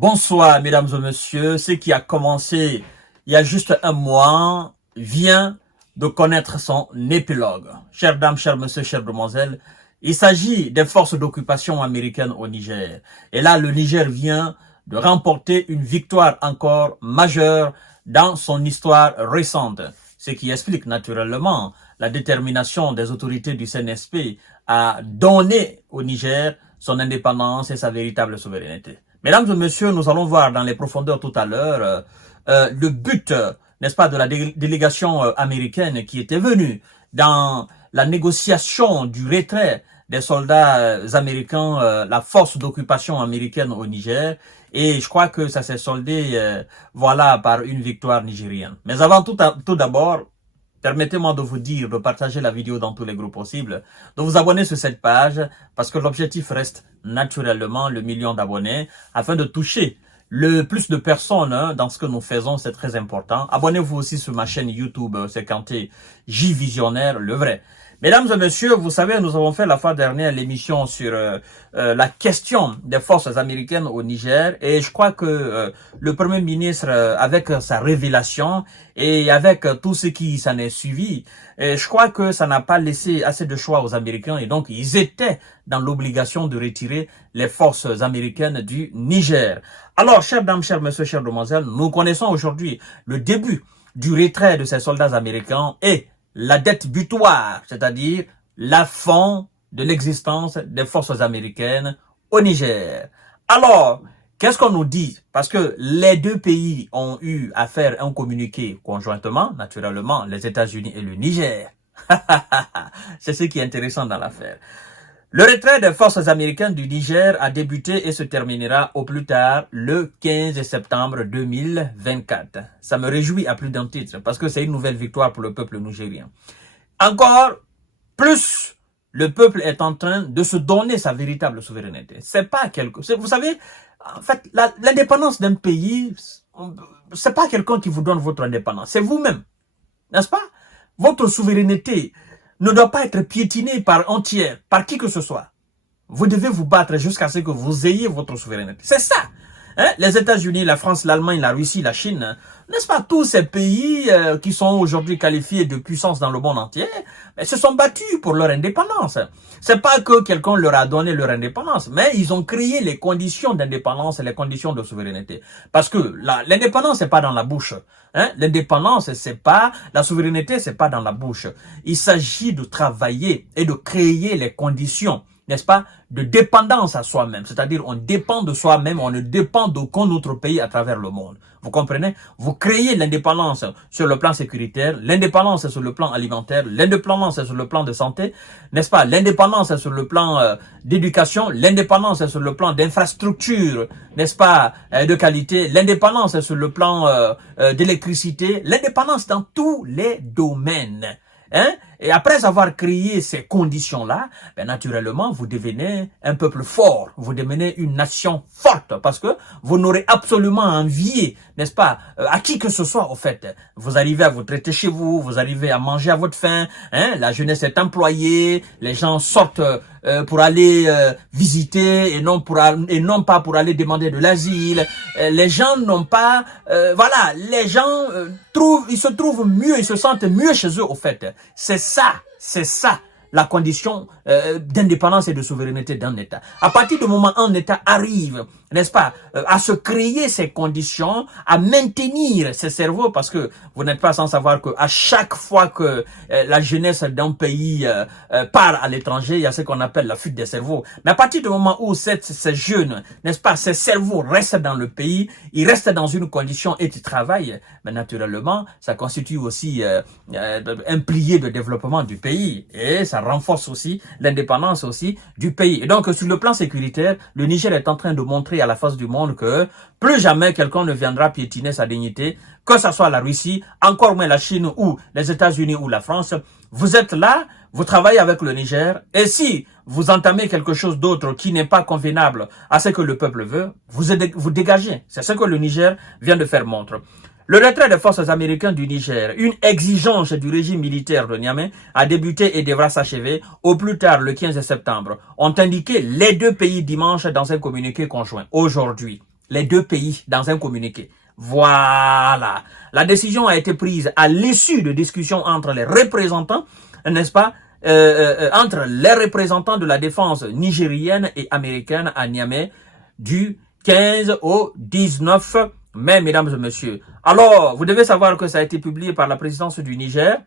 Bonsoir, mesdames et messieurs. Ce qui a commencé il y a juste un mois vient de connaître son épilogue. Chères dames, chers messieurs, chères demoiselles, il s'agit des forces d'occupation américaines au Niger. Et là, le Niger vient de remporter une victoire encore majeure dans son histoire récente. Ce qui explique naturellement la détermination des autorités du CNSP à donner au Niger son indépendance et sa véritable souveraineté. Mesdames et messieurs, nous allons voir dans les profondeurs tout à l'heure le but, n'est-ce pas, de la délégation américaine qui était venue dans la négociation du retrait des soldats américains, la force d'occupation américaine au Niger. Et je crois que ça s'est soldé, voilà, par une victoire nigérienne. Mais avant tout d'abord, permettez-moi de vous dire de partager la vidéo dans tous les groupes possibles, de vous abonner sur cette page, parce que l'objectif reste naturellement le 1 million d'abonnés, afin de toucher le plus de personnes dans ce que nous faisons, c'est très important. Abonnez-vous aussi sur ma chaîne YouTube, c'est Kanté J Visionnaire, le vrai. Mesdames et messieurs, vous savez, nous avons fait la fois dernière l'émission sur la question des forces américaines au Niger et je crois que le Premier ministre, avec sa révélation et avec tout ce qui s'en est suivi, je crois que ça n'a pas laissé assez de choix aux Américains et donc ils étaient dans l'obligation de retirer les forces américaines du Niger. Alors, chères dames, chers messieurs, chères demoiselles, nous connaissons aujourd'hui le début du retrait de ces soldats américains et la dette butoir, c'est-à-dire la fin de l'existence des forces américaines au Niger. Alors, qu'est-ce qu'on nous dit? Parce que les deux pays ont eu à faire un communiqué conjointement, naturellement, les États-Unis et le Niger. C'est ce qui est intéressant dans l'affaire. Le retrait des forces américaines du Niger a débuté et se terminera au plus tard le 15 septembre 2024. Ça me réjouit à plus d'un titre parce que c'est une nouvelle victoire pour le peuple nigérien. Encore plus, le peuple est en train de se donner sa véritable souveraineté. C'est pas quelque... Vous savez, en fait, l'indépendance d'un pays, c'est pas quelqu'un qui vous donne votre indépendance. C'est vous-même. N'est-ce pas? Votre souveraineté ne doit pas être piétinée par entière, par qui que ce soit. Vous devez vous battre jusqu'à ce que vous ayez votre souveraineté. C'est ça. Hein? Les États-Unis, la France, l'Allemagne, la Russie, la Chine, n'est-ce pas, tous ces pays qui sont aujourd'hui qualifiés de puissance dans le monde entier, mais se sont battus pour leur indépendance. C'est pas que quelqu'un leur a donné leur indépendance, mais ils ont créé les conditions d'indépendance et les conditions de souveraineté. Parce que l'indépendance, c'est pas dans la bouche. Hein? L'indépendance, c'est pas, la souveraineté, c'est pas dans la bouche. Il s'agit de travailler et de créer les conditions, n'est-ce pas, de dépendance à soi-même. C'est-à-dire, on dépend de soi-même, on ne dépend d'aucun autre pays à travers le monde. Vous comprenez? Vous créez l'indépendance sur le plan sécuritaire, l'indépendance sur le plan alimentaire, l'indépendance sur le plan de santé, n'est-ce pas? L'indépendance sur le plan d'éducation, l'indépendance sur le plan d'infrastructure, n'est-ce pas, de qualité, l'indépendance sur le plan d'électricité, l'indépendance dans tous les domaines. Hein? Et après avoir créé ces conditions-là, ben naturellement, vous devenez un peuple fort, vous devenez une nation forte, parce que vous n'aurez absolument envié, n'est-ce pas, à qui que ce soit, au fait. Vous arrivez à vous traiter chez vous, vous arrivez à manger à votre faim, hein? La jeunesse est employée, les gens sortent pour aller visiter et non pas pour aller demander de l'asile. Les gens n'ont pas, voilà, les gens ils se trouvent mieux, ils se sentent mieux chez eux, au fait. C'est ça, la condition d'indépendance et de souveraineté d'un État. À partir du moment où un État arrive, n'est-ce pas, à se créer ces conditions, à maintenir ses cerveaux, parce que vous n'êtes pas sans savoir que à chaque fois que la jeunesse d'un pays part à l'étranger, il y a ce qu'on appelle la fuite des cerveaux. Mais à partir du moment où ces jeunes, n'est-ce pas, ces cerveaux restent dans le pays, ils restent dans une condition et ils travaillent, mais naturellement, ça constitue aussi un pilier de développement du pays et ça renforce aussi l'indépendance aussi du pays. Et donc, sur le plan sécuritaire, le Niger est en train de montrer à la face du monde que plus jamais quelqu'un ne viendra piétiner sa dignité, que ce soit la Russie, encore moins la Chine ou les États-Unis ou la France. Vous êtes là, vous travaillez avec le Niger, et si vous entamez quelque chose d'autre qui n'est pas convenable à ce que le peuple veut, vous dégagez. C'est ce que le Niger vient de faire montre. Le retrait des forces américaines du Niger, une exigence du régime militaire de Niamey, a débuté et devra s'achever au plus tard le 15 septembre, ont indiqué les deux pays dimanche dans un communiqué conjoint. Aujourd'hui, les deux pays dans un communiqué. Voilà. La décision a été prise à l'issue de discussions entre les représentants, n'est-ce pas, entre les représentants de la défense nigérienne et américaine à Niamey du 15 au 19 mai, mesdames et messieurs. Alors, vous devez savoir que ça a été publié par la présidence du Niger.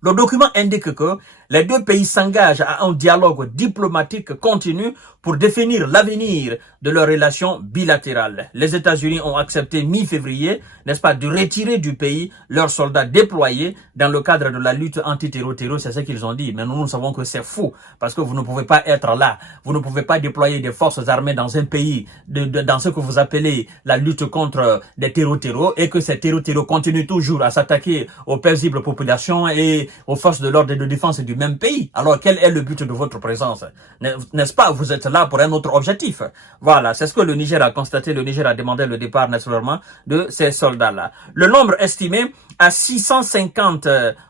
Le document indique que les deux pays s'engagent à un dialogue diplomatique continu pour définir l'avenir de leurs relations bilatérales. Les États-Unis ont accepté mi-février, n'est-ce pas, de retirer du pays leurs soldats déployés dans le cadre de la lutte anti-terror. C'est ce qu'ils ont dit. Mais nous savons que c'est faux parce que vous ne pouvez pas être là. Vous ne pouvez pas déployer des forces armées dans un pays, dans ce que vous appelez la lutte contre des terror et que ces terror continuent toujours à s'attaquer aux paisibles populations et aux forces de l'ordre et de défense du même pays. Alors, quel est le but de votre présence? N'est-ce pas? Vous êtes là pour un autre objectif. Voilà, c'est ce que le Niger a constaté. Le Niger a demandé le départ, naturellement, de ces soldats-là. Le nombre estimé à 650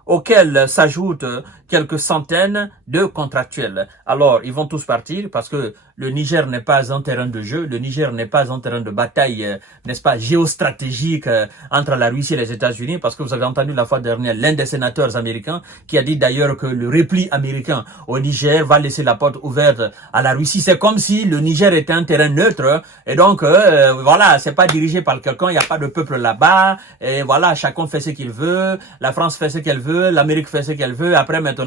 auxquels s'ajoutent quelques centaines de contractuels. Alors, ils vont tous partir parce que le Niger n'est pas un terrain de jeu, le Niger n'est pas un terrain de bataille, n'est-ce pas, géostratégique entre la Russie et les États-Unis, parce que vous avez entendu la fois dernière l'un des sénateurs américains qui a dit d'ailleurs que le repli américain au Niger va laisser la porte ouverte à la Russie. C'est comme si le Niger était un terrain neutre et donc voilà, c'est pas dirigé par quelqu'un, il n'y a pas de peuple là-bas et voilà, chacun fait ce qu'il veut, la France fait ce qu'elle veut, l'Amérique fait ce qu'elle veut, après maintenant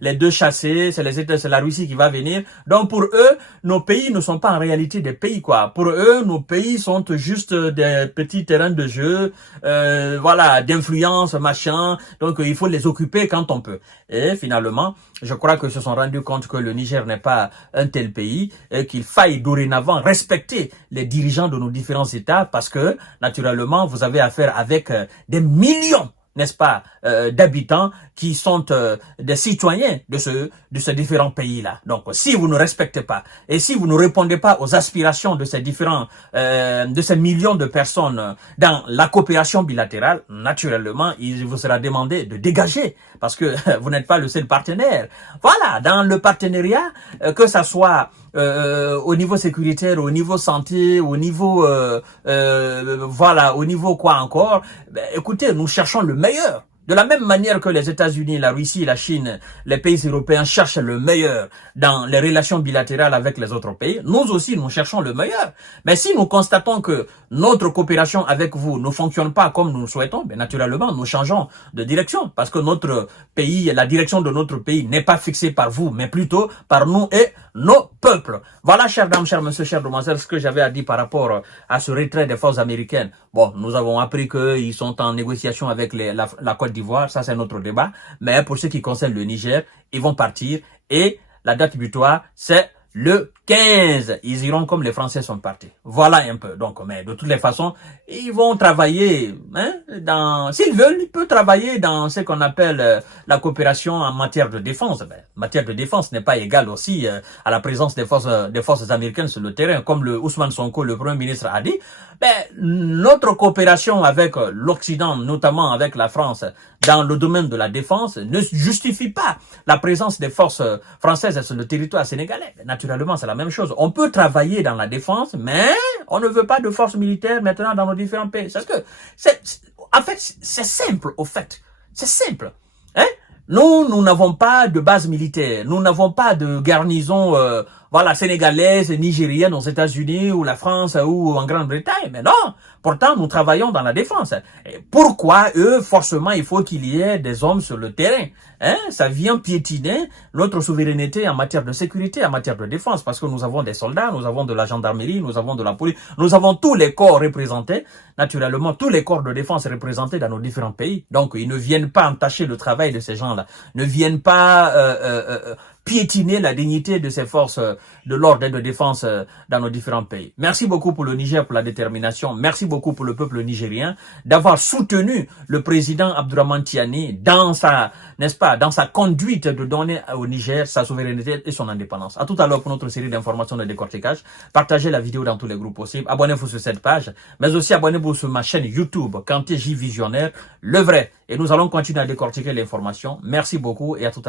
les deux chassés, c'est la Russie qui va venir. Donc pour eux, nos pays ne sont pas en réalité des pays quoi. Pour eux, nos pays sont juste des petits terrains de jeu, voilà, d'influence, machin. Donc il faut les occuper quand on peut. Et finalement, je crois qu'ils se sont rendus compte que le Niger n'est pas un tel pays et qu'il faille dorénavant respecter les dirigeants de nos différents États parce que, naturellement, vous avez affaire avec des millions, n'est-ce pas, d'habitants qui sont des citoyens de ces différents pays-là. Donc, si vous ne respectez pas et si vous ne répondez pas aux aspirations de ces différents, de ces millions de personnes dans la coopération bilatérale, naturellement, il vous sera demandé de dégager parce que vous n'êtes pas le seul partenaire. Voilà, dans le partenariat, que ça soit au niveau sécuritaire, au niveau santé, au niveau voilà, au niveau quoi encore, ben, écoutez, nous cherchons le meilleur. De la même manière que les États-Unis, la Russie, la Chine, les pays européens cherchent le meilleur dans les relations bilatérales avec les autres pays, nous aussi, nous cherchons le meilleur. Mais si nous constatons que notre coopération avec vous ne fonctionne pas comme nous le souhaitons, bien naturellement, nous changeons de direction parce que notre pays, la direction de notre pays n'est pas fixée par vous, mais plutôt par nous et nos peuples. Voilà, chères dames, chers messieurs, chères demoiselles, ce que j'avais à dire par rapport à ce retrait des forces américaines. Bon, nous avons appris qu'ils sont en négociation avec la Côte d'Ivoire, ça c'est notre débat. Mais pour ce qui concerne le Niger, ils vont partir et la date butoir, c'est le 15. Ils iront comme les Français sont partis. Voilà un peu. Donc, mais de toutes les façons, ils vont travailler, hein, s'ils veulent, ils peuvent travailler dans ce qu'on appelle la coopération en matière de défense. Ben, matière de défense n'est pas égale aussi à la présence des forces américaines sur le terrain. Comme le Ousmane Sonko, le Premier ministre, a dit, ben, notre coopération avec l'Occident, notamment avec la France, dans le domaine de la défense, ne justifie pas la présence des forces françaises sur le territoire sénégalais. Naturellement, c'est la même chose. On peut travailler dans la défense, mais on ne veut pas de forces militaires maintenant dans nos différents pays. Parce que, en fait, c'est simple, au fait. C'est simple. Hein? Nous n'avons pas de base militaire. Nous n'avons pas de garnison, voilà, sénégalaise, nigérienne aux États-Unis ou la France ou en Grande-Bretagne. Mais non, pourtant, nous travaillons dans la défense. Et pourquoi eux, forcément, il faut qu'il y ait des hommes sur le terrain? Hein? Ça vient piétiner notre souveraineté en matière de sécurité, en matière de défense, parce que nous avons des soldats, nous avons de la gendarmerie, nous avons de la police, nous avons tous les corps représentés, naturellement, tous les corps de défense représentés dans nos différents pays. Donc, ils ne viennent pas entacher le travail de ces gens-là, ne viennent pas piétiner la dignité de ces forces de l'ordre et de défense dans nos différents pays. Merci beaucoup pour le Niger, pour la détermination. Merci beaucoup pour le peuple nigérien d'avoir soutenu le président Abdourahmane Tiani dans sa, n'est-ce pas, dans sa conduite de donner au Niger sa souveraineté et son indépendance. À tout à l'heure pour notre série d'informations de décortiquage. Partagez la vidéo dans tous les groupes possibles. Abonnez-vous sur cette page, mais aussi abonnez-vous sur ma chaîne YouTube, Kanté J Visionnaire, le vrai. Et nous allons continuer à décortiquer l'information. Merci beaucoup et à tout à l'heure.